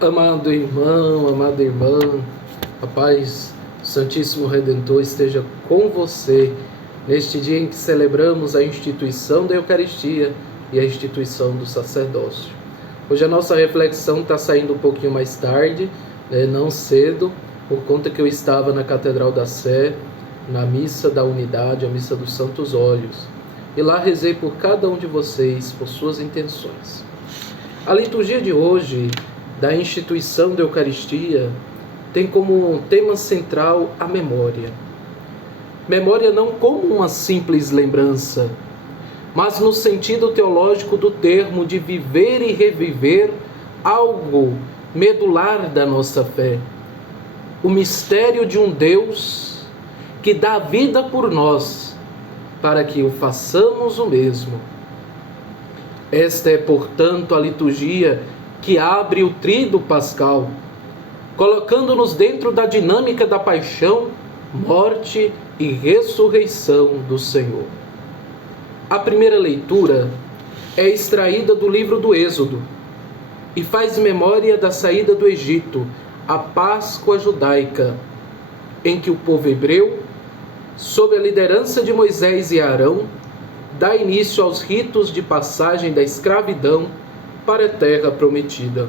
Amado irmão, amada irmã, a paz do Santíssimo Redentor esteja com você neste dia em que celebramos a instituição da Eucaristia e a instituição do sacerdócio. Hoje a nossa reflexão está saindo um pouquinho mais tarde, não cedo, por conta que eu estava na Catedral da Sé, na Missa da Unidade, a Missa dos Santos Óleos, e lá rezei por cada um de vocês, por suas intenções. A liturgia de hoje, da instituição da Eucaristia, tem como tema central a memória. Memória não como uma simples lembrança, mas no sentido teológico do termo de viver e reviver algo medular da nossa fé. O mistério de um Deus que dá vida por nós, para que o façamos o mesmo. Esta é, portanto, a liturgia que abre o tríduo pascal, colocando-nos dentro da dinâmica da paixão, morte e ressurreição do Senhor. A primeira leitura é extraída do livro do Êxodo e faz memória da saída do Egito, a Páscoa judaica, em que o povo hebreu, sob a liderança de Moisés e Arão, dá início aos ritos de passagem da escravidão para a terra prometida.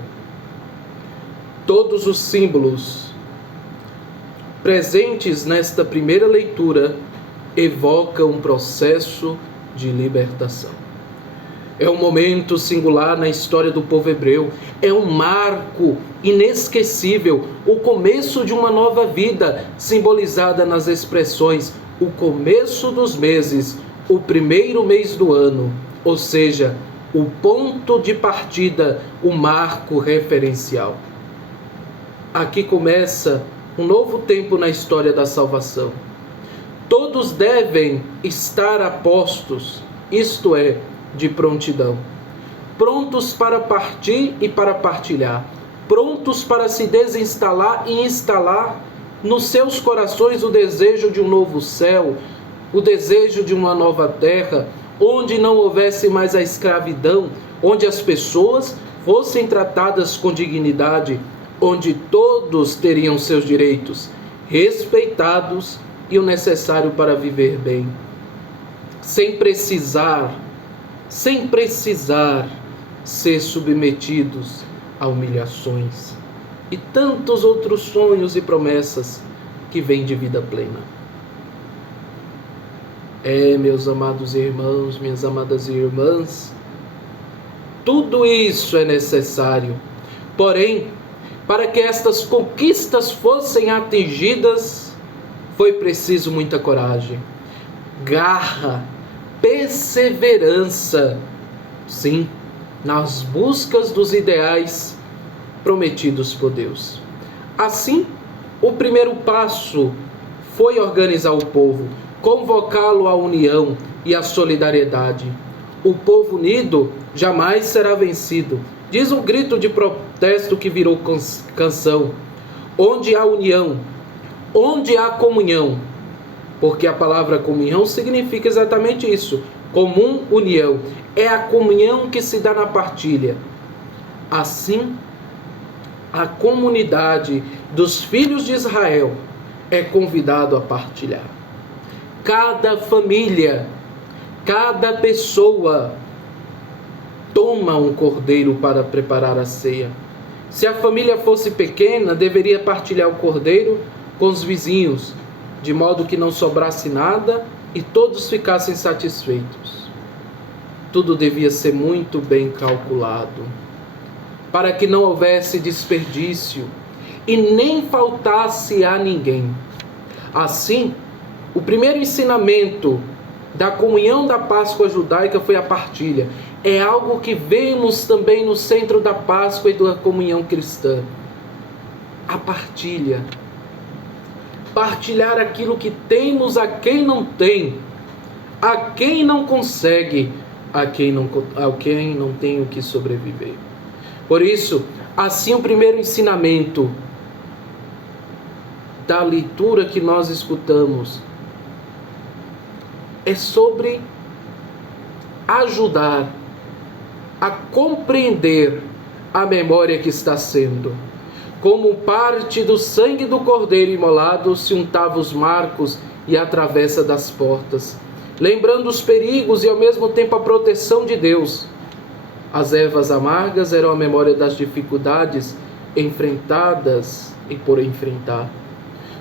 Todos os símbolos presentes nesta primeira leitura evocam um processo de libertação. É um momento singular na história do povo hebreu, é um marco inesquecível, o começo de uma nova vida, simbolizada nas expressões o começo dos meses, o primeiro mês do ano, ou seja, o ponto de partida, o marco referencial. Aqui começa um novo tempo na história da salvação. Todos devem estar a postos, isto é, de prontidão. Prontos para partir e para partilhar. Prontos para se desinstalar e instalar nos seus corações o desejo de um novo céu, o desejo de uma nova terra, onde não houvesse mais a escravidão, onde as pessoas fossem tratadas com dignidade, onde todos teriam seus direitos respeitados e o necessário para viver bem, sem precisar ser submetidos a humilhações e tantos outros sonhos e promessas que vêm de vida plena. Meus amados irmãos, minhas amadas irmãs, tudo isso é necessário. Porém, para que estas conquistas fossem atingidas, foi preciso muita coragem, garra, perseverança, sim, nas buscas dos ideais prometidos por Deus. Assim, o primeiro passo foi organizar o povo, convocá-lo à união e à solidariedade. O povo unido jamais será vencido. Diz um grito de protesto que virou canção. Onde há união, onde há comunhão, porque a palavra comunhão significa exatamente isso, comum, união, é a comunhão que se dá na partilha. Assim, a comunidade dos filhos de Israel é convidado a partilhar. Cada família, cada pessoa toma um cordeiro para preparar a ceia. Se a família fosse pequena, deveria partilhar o cordeiro com os vizinhos, de modo que não sobrasse nada e todos ficassem satisfeitos. Tudo devia ser muito bem calculado, para que não houvesse desperdício e nem faltasse a ninguém. Assim, o primeiro ensinamento da comunhão da Páscoa judaica foi a partilha. É algo que vemos também no centro da Páscoa e da comunhão cristã. A partilha. Partilhar aquilo que temos a quem não tem, a quem não consegue, a quem não tem o que sobreviver. Por isso, assim o primeiro ensinamento da leitura que nós escutamos é sobre ajudar a compreender a memória que está sendo. Como parte do sangue do Cordeiro imolado se untava os marcos e a travessa das portas, lembrando os perigos e ao mesmo tempo a proteção de Deus. As ervas amargas eram a memória das dificuldades enfrentadas e por enfrentar.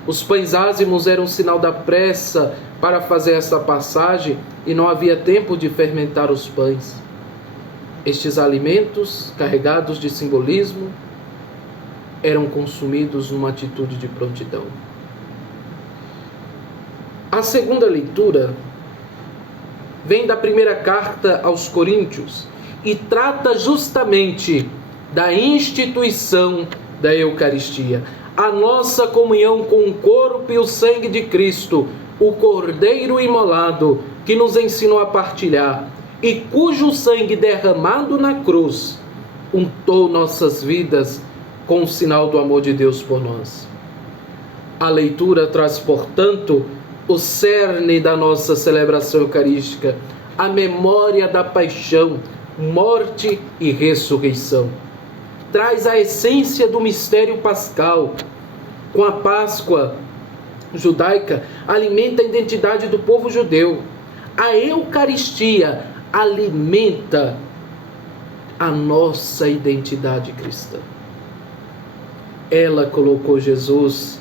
Os pães ázimos eram sinal da pressa para fazer essa passagem e não havia tempo de fermentar os pães. Estes alimentos, carregados de simbolismo, eram consumidos numa atitude de prontidão. A segunda leitura vem da primeira carta aos Coríntios e trata justamente da instituição da Eucaristia. A nossa comunhão com o corpo e o sangue de Cristo, o Cordeiro imolado, que nos ensinou a partilhar e cujo sangue derramado na cruz untou nossas vidas com o sinal do amor de Deus por nós. A leitura traz, portanto, o cerne da nossa celebração eucarística, a memória da paixão, morte e ressurreição. Traz a essência do mistério pascal. Com a Páscoa judaica, alimenta a identidade do povo judeu. A Eucaristia alimenta a nossa identidade cristã. Ela colocou Jesus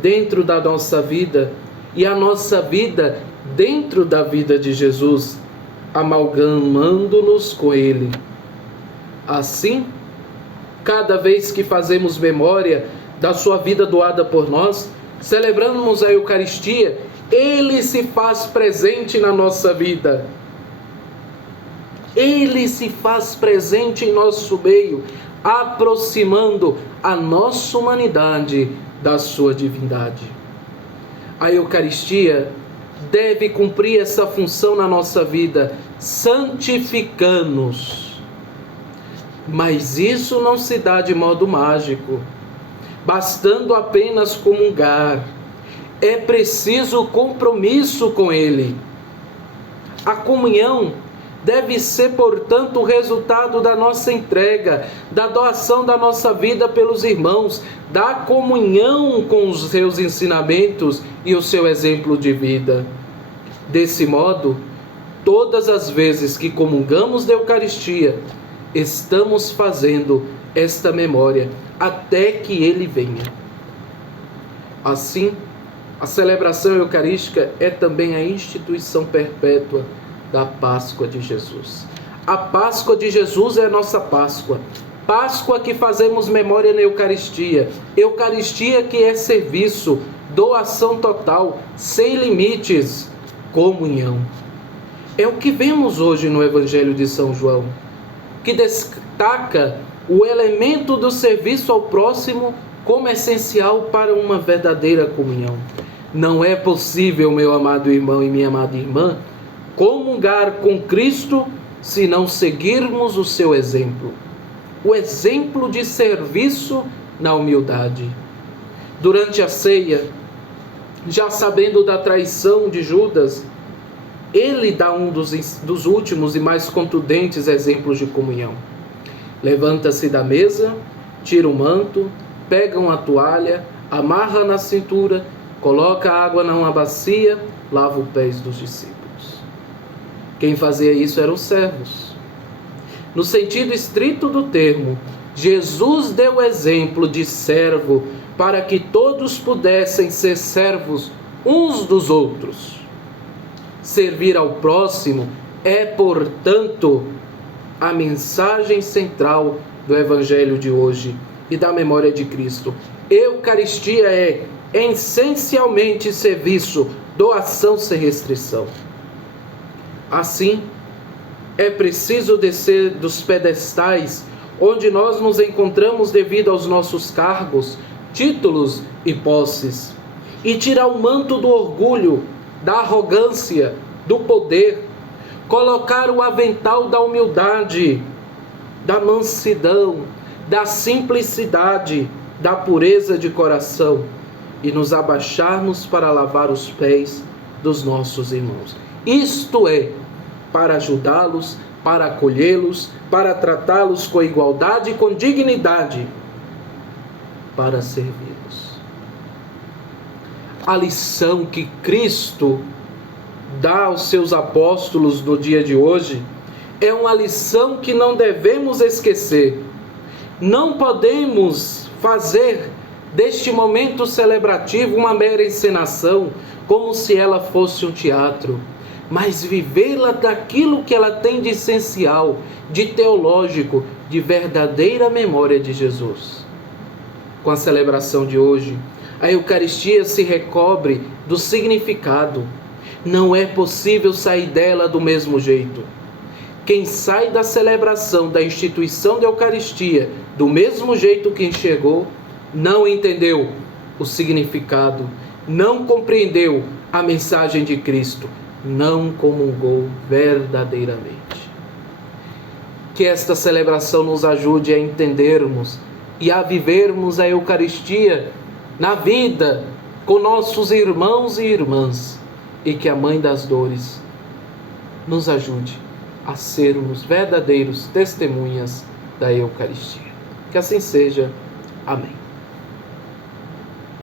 dentro da nossa vida e a nossa vida dentro da vida de Jesus, amalgamando-nos com Ele. Assim, cada vez que fazemos memória da sua vida doada por nós, celebramos a Eucaristia, Ele se faz presente na nossa vida. Ele se faz presente em nosso meio, aproximando a nossa humanidade da sua divindade. A Eucaristia deve cumprir essa função na nossa vida, santificando-nos. Mas isso não se dá de modo mágico, bastando apenas comungar. É preciso compromisso com Ele. A comunhão deve ser, portanto, o resultado da nossa entrega, da doação da nossa vida pelos irmãos, da comunhão com os seus ensinamentos e o seu exemplo de vida. Desse modo, todas as vezes que comungamos da Eucaristia, estamos fazendo esta memória até que Ele venha. Assim, a celebração eucarística é também a instituição perpétua da Páscoa de Jesus. A Páscoa de Jesus é a nossa Páscoa. Páscoa que fazemos memória na Eucaristia. Eucaristia que é serviço, doação total, sem limites, comunhão. É o que vemos hoje no Evangelho de São João, que destaca o elemento do serviço ao próximo como essencial para uma verdadeira comunhão. Não é possível, meu amado irmão e minha amada irmã, comungar com Cristo se não seguirmos o seu exemplo. O exemplo de serviço na humildade. Durante a ceia, já sabendo da traição de Judas, ele dá um dos últimos e mais contundentes exemplos de comunhão. Levanta-se da mesa, tira o manto, pega uma toalha, amarra na cintura, coloca a água numa bacia, lava os pés dos discípulos. Quem fazia isso eram os servos. No sentido estrito do termo, Jesus deu o exemplo de servo para que todos pudessem ser servos uns dos outros. Servir ao próximo é, portanto, a mensagem central do Evangelho de hoje e da memória de Cristo. Eucaristia é essencialmente serviço, doação sem restrição. Assim, é preciso descer dos pedestais onde nós nos encontramos devido aos nossos cargos, títulos e posses, e tirar o manto do orgulho, da arrogância, do poder, colocar o avental da humildade, da mansidão, da simplicidade, da pureza de coração e nos abaixarmos para lavar os pés dos nossos irmãos. Isto é, para ajudá-los para acolhê-los, para tratá-los com igualdade e com dignidade, para servi-los. A lição que Cristo dá aos seus apóstolos no dia de hoje é uma lição que não devemos esquecer. Não podemos fazer deste momento celebrativo uma mera encenação, como se ela fosse um teatro, mas vivê-la daquilo que ela tem de essencial, de teológico, de verdadeira memória de Jesus. Com a celebração de hoje, a Eucaristia se recobre do significado. Não é possível sair dela do mesmo jeito. Quem sai da celebração da instituição da Eucaristia do mesmo jeito que chegou, não entendeu o significado, não compreendeu a mensagem de Cristo, não comungou verdadeiramente. Que esta celebração nos ajude a entendermos e a vivermos a Eucaristia na vida com nossos irmãos e irmãs, e que a Mãe das Dores nos ajude a sermos verdadeiros testemunhas da Eucaristia. Que assim seja. Amém.